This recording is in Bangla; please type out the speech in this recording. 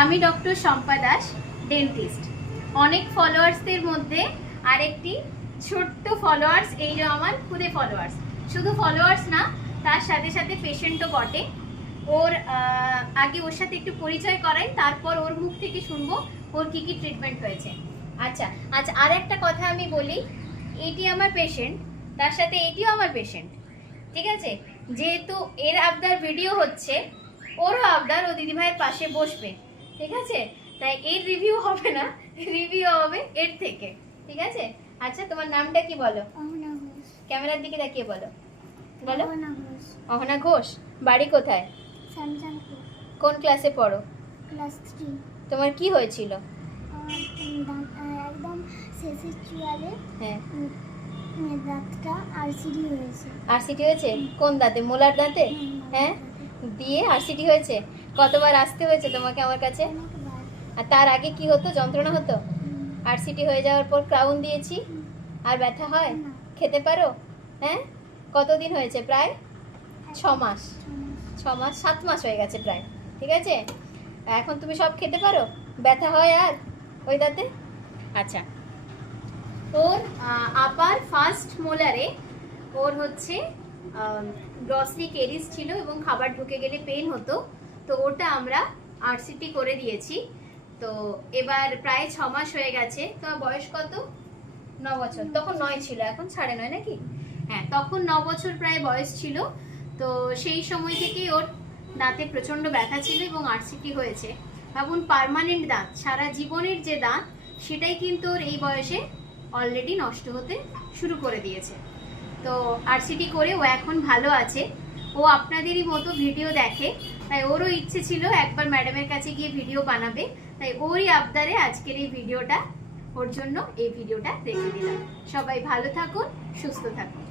আমি ডক্টর শম্পা দাস, ডেন্টিস্ট। অনেক ফলোয়ার্সদের মধ্যে আরেকটি ছোট্ট ফলোয়ার্স, এই যে আমার খুদে ফলোয়ার্স। শুধু ফলোয়ার্স না, তার সাথে সাথে পেশেন্টও বটে। ওর আগে ওর সাথে একটু পরিচয় করাই, তারপর ওর মুখ থেকে শুনবো ওর কি কি ট্রিটমেন্ট হয়েছে। আচ্ছা আচ্ছা, আর একটা কথা আমি বলি, এটি আমার পেশেন্ট, তার সাথে এটিও আমার পেশেন্ট, ঠিক আছে? যেহেতু এর আবদার ভিডিও হচ্ছে, ওরও আবদার ও দিদিভাইয়ের পাশে বসবে, ঠিক আছে? তাই এর রিভিউ হবে না, রিভিউ হবে এর থেকে, ঠিক আছে? আচ্ছা, তোমার নামটা কি বলো? ক্যামেরার দিকে তাকিয়ে বলো, বলো। অহনা ঘোষ। বাড়ি কোথায়? কোন ক্লাসে পড়ো? ক্লাস 3। তোমার কি হয়েছিল? একদম শেষের চুয়ালে হ্যাঁ, দাঁতটা আরসিডি হয়েছে। আরসিটি হয়েছে? কোন দাঁতে? মোলার দাঁতে? হ্যাঁ, দিয়ে আরসিটি হয়েছে। কতবার আসতে হয়েছে তোমাকে আমার কাছে? আর তার আগে কি হতো? যন্ত্রণা হতো? আরসিটি হয়ে যাওয়ার পর ক্রাউন দিয়েছি, আর ব্যথা হয়? খেতে পারো? হ্যাঁ, কতদিন হয়েছে? প্রায় 6 মাস। 6 মাস, 7 মাস হয়ে গেছে প্রায়, ঠিক আছে? এখন তুমি সব খেতে পারো? ব্যথা হয় আর ওই দাঁতে? আচ্ছা, ওর আপার ফার্স্ট মোলারে ওর হচ্ছে গ্রসলি কেরিস ছিল এবং খাবার ঢুকে গেলে পেন হতো, তো ওটা আমরা আরসিটি করে দিয়েছি। তো এবার প্রায় 6 মাস হয়ে গেছে। তোমার বয়স কত? 9 বছর। তখন 9 ছিল, এখন 9.5 নাকি? হ্যাঁ, তখন 9 বছর প্রায় বয়স ছিল। তো সেই সময় থেকেই ওর দাঁতে প্রচণ্ড ব্যথা ছিল এবং আরসিটি হয়েছে। ভাবুন, পার্মানেন্ট দাঁত, সারা জীবনের যে দাঁত, সেটাই কিন্তু ওর এই বয়সে অলরেডি নষ্ট হতে শুরু করে দিয়েছে। তো আরসিটি করে ও এখন ভালো আছে। ও আপনাদেরই মতো ভিডিও দেখে, তাই ওরও ইচ্ছে ছিল একবার ম্যাডামের কাছে গিয়ে ভিডিও বানাবে। তাই ওরই আবদারে আজকের এই ভিডিওটা, ওর জন্য এই ভিডিওটা রেখে দিলাম। সবাই ভালো থাকুন, সুস্থ থাকুন।